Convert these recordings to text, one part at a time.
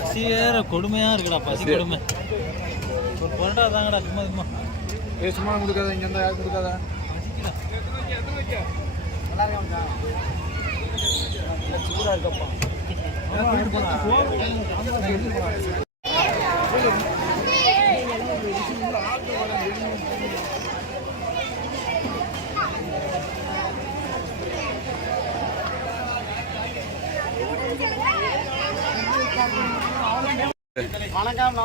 பசி வேற கொடுமையா இருக்குடா, பசி கொடுமை. ஒரு பொருட்டா தாங்கடா, சும்மா சும்மா சும்மா கொடுக்காத, இங்க இருந்தா யாரும் கொடுக்காத. சூடா இருக்கப்பா. வணக்கம்,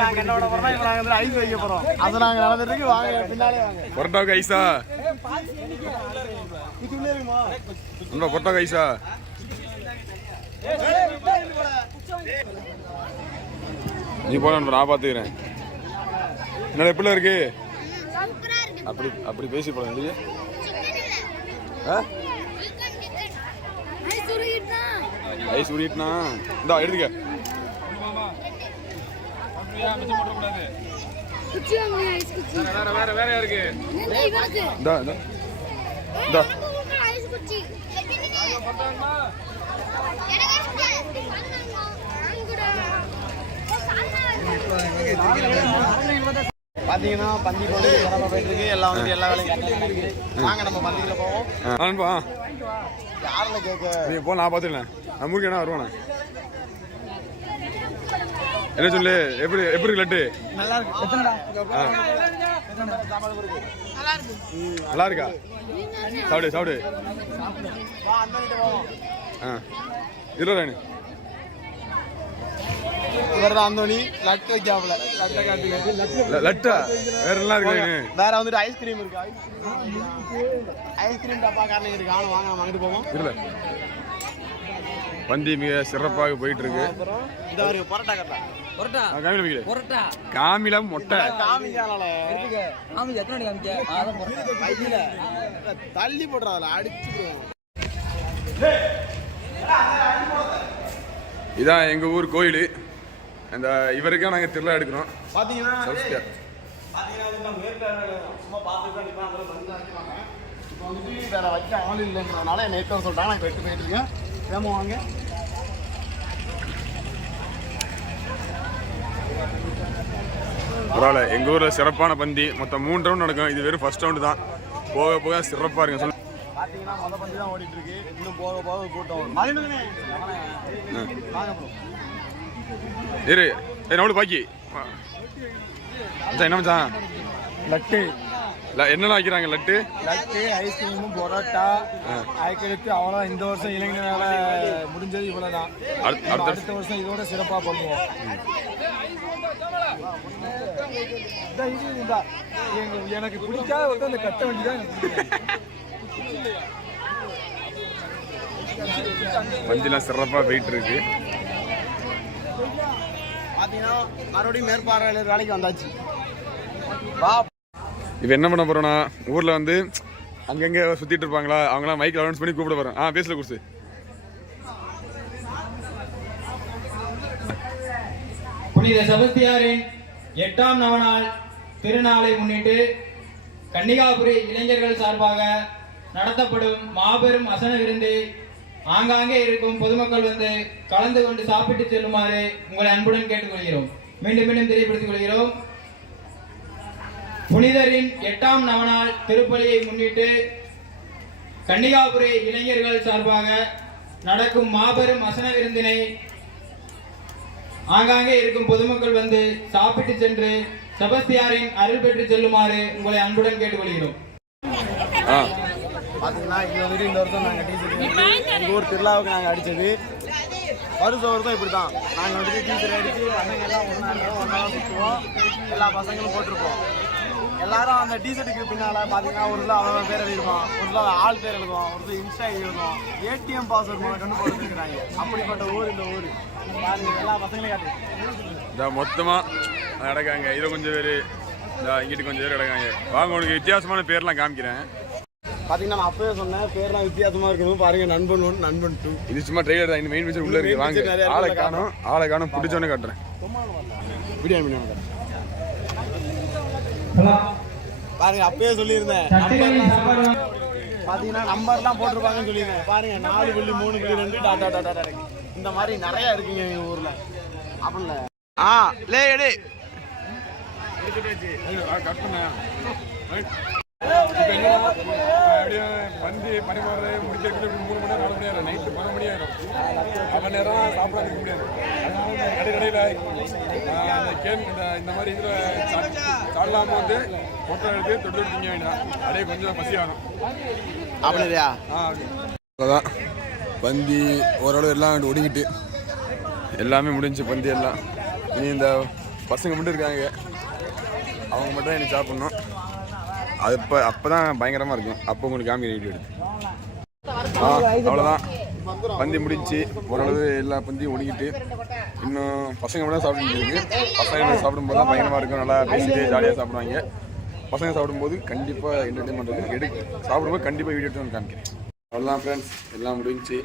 நாங்க என்னோட நாங்க ஐஸ் வைக்க போறோம். அது நாங்க நடந்துட்டு வாங்க, பின்னாலே வாங்க. பொரோட்டாவுக்கு ஐஸா? பொரோட்டாவுக்கு ஐஸா? நீ போன நான் பாத்துக்கிறேன். என்னோட எப்படி இருக்கு? அப்படி அப்படி பேசி போல இல்லையா? ஐஸ் உருகிட்டுனா இந்தா எடுத்துக்க. வேற இருக்கு. இந்தா இந்தா இந்தா பாத்தீங்கன்னா பந்தி போயிட்டு இருக்கு. எல்லாம் வந்து எல்லா வேலையும் வாங்க, நம்ம பந்திக்குள்ள போவோம். யாருல கேட்க நீ போ, நான் பாத்துக்கிறேன். நான் மூர்க்கேனா வருவானே. என்ன சொல்லு, எப்படி எப்படி லட்டு? நல்லா இருக்கு. நல்லா இருக்கா? சாப்பிடு சாப்பிடு. இருபது இவர்தான் அந்தோனி. லட்டு வைக்காமல லட்டா வேற எல்லாம் இருக்கு. வேற வந்துட்டு ஐஸ்கிரீம் இருக்கு. ஐஸ்கிரீம் டப்பா காரணம் இருக்கு. ஆனா வாங்க, வாங்கிட்டு போவோம். இல்ல பந்தி மிக சிறப்பாக போயிட்டு இருக்கு. இந்த ஒரு பரோட்டா கட்டா. பொரோட்டா காமில வைக்கல. பொரோட்டா காமில மொட்டை. காமிக்கானால காமி எத்தனை காமிக்க? அத பையில தள்ளி போடுறால அடிச்சுடுவோம். இதான் எங்க ஊர் கோயில். அந்த இவருக்கா நாங்க திருவிழா எடுக்கிறோம். பாத்தீங்கன்னா வேற வைக்க ஆள் இல்லைன்றதுனால என்ன ஏற்க சொல்லிட்டாங்க. நான் வெட்டு போயிட்டு இருக்கேன். வேமா வாங்க. பரவாயில்ல, எங்க ஊர்ல சிறப்பான பந்தி. மொத்தம் 3 ரவுண்ட் நடக்கும். இது வெறும் ஃபர்ஸ்ட் ரவுண்டு தான். போக போக சிறப்பா இருக்கு. சொல்லு. பாத்தீங்கன்னா மொத பந்தி தான் ஓடிட்டு இருக்கு. இன்னும் போக போக கூட்டம் இரு. என்னோட பாக்கி என்ன மச்சான்? லட்டு என்னெல்லாம் வைக்கிறாங்க? லட்டு, ஐஸ்கிரீமும் பொரோட்டா அதுக்கடுத்து அவ்வளோ. இந்த வருஷம் இளைஞர் வேலை முடிஞ்சது இவ்வளோதான். அடுத்த வருஷம் இதோட சிறப்பாக பண்ணுவோம். எனக்கு பிடிக்காத ஒருத்தர் அந்த கட்ட வண்டி தான். பந்திலாம் சிறப்பாக போயிட்டு இருக்கு. பார்த்தீங்கன்னா மறுபடியும் மேற்பார்வையாளர் வேலைக்கு வந்தாச்சு. இப்போ என்ன பண்ண போறோம்னா, ஊர்ல வந்து அங்கங்க சுத்திட்டு இருப்பாங்களா, அவங்களாம் மைக் அனௌன்ஸ் பண்ணி கூப்பிட போறோம். பேசல குருசு. புனித செபஸ்தியாரின் 8ஆம் நவநாள் திருநாளை முன்னிட்டு கன்னிகாபுரி இளைஞர்கள் சார்பாக நடத்தப்படும் மாபெரும் அசன விருந்து ஆங்காங்கே இருக்கும் பொதுமக்கள் வந்து கலந்து கொண்டு சாப்பிட்டு செல்லுமாறு உங்களை அன்புடன் கேட்டுக்கொள்கிறோம். மீண்டும் மீண்டும் தெரியப்படுத்திக் கொள்கிறோம். புனிதரின் 8ஆம் நவநாள் திருப்பலியை முன்னிட்டு கன்னிகாபுரி இளைஞர்கள் சார்பாக நடக்கும் மாபெரும் அசன விருந்தினை ஆங்காங்கே இருக்கும் பொதுமக்கள் வந்து சாப்பிட்டு சென்று செபஸ்தியாரின் அருள் பெற்று செல்லுமாறு உங்களை அன்புடன் கேட்டுக்கொள்கிறோம். பாத்தீங்கன்னா இது வந்துட்டு இந்த வருஷம் நாங்கள் டீச்சர் எங்கள் ஊர் திருவிழாவுக்கு நாங்கள் அடித்தது. வருஷம் இப்படி தான். நாங்கள் வந்துட்டு டீச்சர் அடித்து பசங்கள்லாம் ஒன்றா சுற்றுவோம். எல்லா பசங்களும் போட்டிருப்போம். எல்லாரும் அந்த டீஷர்ட்டுக்கு பின்னால் பார்த்தீங்கன்னா ஒரு இதில் அவன் பேர் எழுதுவான், ஒரு இதில் ஆள் பேர் எழுதுவான், ஒரு இதில் இன்ஸ்டா எழுதுவோம், ஏடிஎம் பாஸ்வேர்ட் கொண்டு போட்டுருக்குறாங்க. அப்படிப்பட்ட ஊர் இந்த ஊர். எல்லா பசங்களையும் காட்டு இந்த மொத்தமாக நடக்காங்க. இதில் கொஞ்சம் பேர், இந்த இங்கிட்டு கொஞ்சம் பேர் நடக்காங்க. வாங்க, உனக்கு வித்தியாசமான பேர்லாம் காமிக்கிறேன். பார்த்தீங்கன்னா நான் அப்பவே சொன்னேன் பேர்லாம் வித்தியாசமாக இருக்கணும். பாருங்க, நண்பன் 1 நண்பன் 2. இது சும்மா ட்ரெய்லர் தான். இந்த மெயின் பிக்சர் உள்ள இருக்கு. வாங்க, ஆளை காணும் பிடிச்சோன்னே காட்டுறேன். பிரியாணி பாருங்க அப்பயே சொல்லியிருந்தேன் தட்டுகளில் சாப்பாடு பாத்தீங்கன்னா நம்பர்லாம் போட்டிருப்பாங்கன்னு சொல்லியிருந்தேன் பாருங்க 4.3.2 இந்த மாதிரி நிறைய இருக்குங்க எங்க ஊர்ல அப்படின்ல லே எடு பந்தி பரிமாறு முடிக்கிறது 3 மணி நேரம் 4 மணி நேரம் நைட்டு 12 மணி ஆயிடும். அவன் நேரம் சாப்பிட இருக்க முடியாது. கடையில் இந்த மாதிரி இதில் சாடலாமல் வந்து ஃபோட்டோ எடுத்து தொட்டு திங்க வேண்டாம். அப்படியே கொஞ்சம் பசி ஆகும் அப்படியா? அதான் பந்தி ஓரளவு எல்லாம் ஒடுங்கிட்டு எல்லாமே முடிஞ்சு பந்தி எல்லாம். இனி இந்த பசங்க மட்டும் இருக்காங்க, அவங்க மட்டும் எனக்கு சாப்பிட்ணும். அது அப்போ தான் பயங்கரமாக இருக்கும். அப்போ உங்களுக்கு காமிக்க வீடியோ எடுத்து அவ்வளோதான். பந்தி முடிஞ்சு ஓரளவு எல்லா பந்தியும் ஒடுங்கிட்டு இன்னும் பசங்க மட்டும் சாப்பிட்டு இருக்கு. பசங்க சாப்பிடும்போது தான் பயங்கரமாக இருக்கும். நல்லா பேசிட்டு ஜாலியாக சாப்பிடுவாங்க. பசங்க சாப்பிடும்போது கண்டிப்பாக என்டர்டைன்மெண்ட் இருக்கும். சாப்பிடும்போது கண்டிப்பாக வீடியோ எடுத்து வந்து காமிக்கிறேன். அவ்வளோதான் ஃப்ரெண்ட்ஸ், எல்லாம் முடிஞ்சு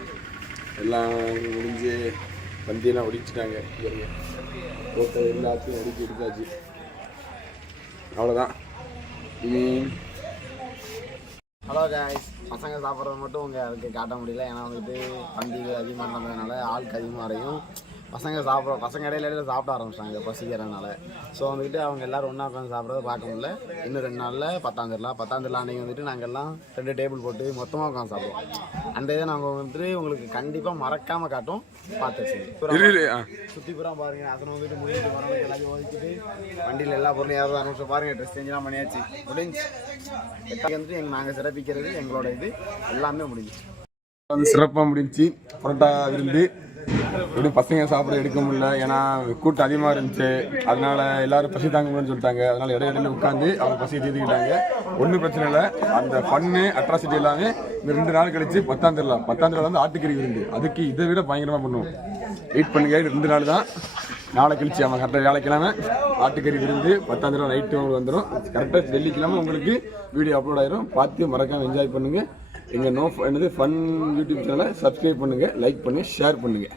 பந்தியெல்லாம் ஒடிச்சிட்டாங்க. போட்ட எல்லாத்தையும் ஒடுக்கி எடுத்தாச்சு. அவ்வளோதான். ஹலோ காய்ஸ், பசங்க சாப்பிட்றது மட்டும் உங்களுக்கு காட்ட முடியல. ஏன்னா வந்துட்டு பண்டிகை அதிகமாக நடந்ததுனால ஆளுக்கு அதிகமாக வரையும் பசங்க இடையில சாப்பிட ஆரம்பிச்சிட்டாங்க பசிக்கிறதுனால. ஸோ வந்துட்டு அவங்க எல்லோரும் ஒன்றா உட்காந்து சாப்பிட்றத பார்க்க முடியல. இன்னும் 2 நாளில் 10ஆம் திருவிழா அன்றைக்கி வந்துட்டு நாங்கள் எல்லாம் 2 டேபிள் போட்டு மொத்தமாக உட்காந்து சாப்பிடுவோம். அந்த இதை நாங்கள் வந்துட்டு உங்களுக்கு கண்டிப்பாக மறக்காமல் காட்டும். பார்த்து சுற்றிப்புறா பாருங்கள். அதனை வந்துட்டு முடிஞ்சிட்டு மரம் எல்லாத்தையும் ஒதுக்கிட்டு வண்டியில் எல்லா பொருளையும் யாராவது அனுப்பிச்சு பாருங்கள். ட்ரெஸ் சேஞ்செலாம் பண்ணியாச்சு, முடிஞ்சு வந்துட்டு நாங்கள் சிறப்பிக்கிறது எங்களோட இது எல்லாமே முடிஞ்சிச்சு. சிறப்பாக முடிஞ்சு பரோட்டா விருந்து எப்படி பசங்க சாப்பிட எடுக்க முடியல. ஏன்னா கூட்டம் அதிகமாக இருந்துச்சு. அதனால எல்லாரும் பசி தாங்க முடியும்னு சொல்லிட்டாங்க. அதனால இடையில உட்காந்து அவங்க பசியை தீர்த்துக்கிட்டாங்க. ஒன்றும் பிரச்சனை இல்லை. அந்த ஃபன்னு அட்ராசிட்டி எல்லாமே இந்த 2 நாள் கழிச்சு 10ஆம் திருவிழா வந்து ஆட்டுக்கறி விருந்து. அதுக்கு இதை விட பயங்கரமாக பண்ணுவோம். வெயிட் பண்ணுங்க. 2 நாள் தான். நாளை கழிச்சு அவன் கரெக்டாக வியாழக்கிழமை ஆட்டுக்கறி விருந்து 10ஆம் திருவிழா நைட்டு உங்களுக்கு வந்துடும். கரெக்டாக வெள்ளிக்கிழமை உங்களுக்கு வீடியோ அப்லோட் ஆயிரும். பார்த்து மறக்காமல் என்ஜாய் பண்ணுங்கள். எங்கள் ஃபன் யூடியூப் சேனலை சப்ஸ்கிரைப் பண்ணுங்கள், லைக் பண்ணுங்கள், ஷேர் பண்ணுங்கள்.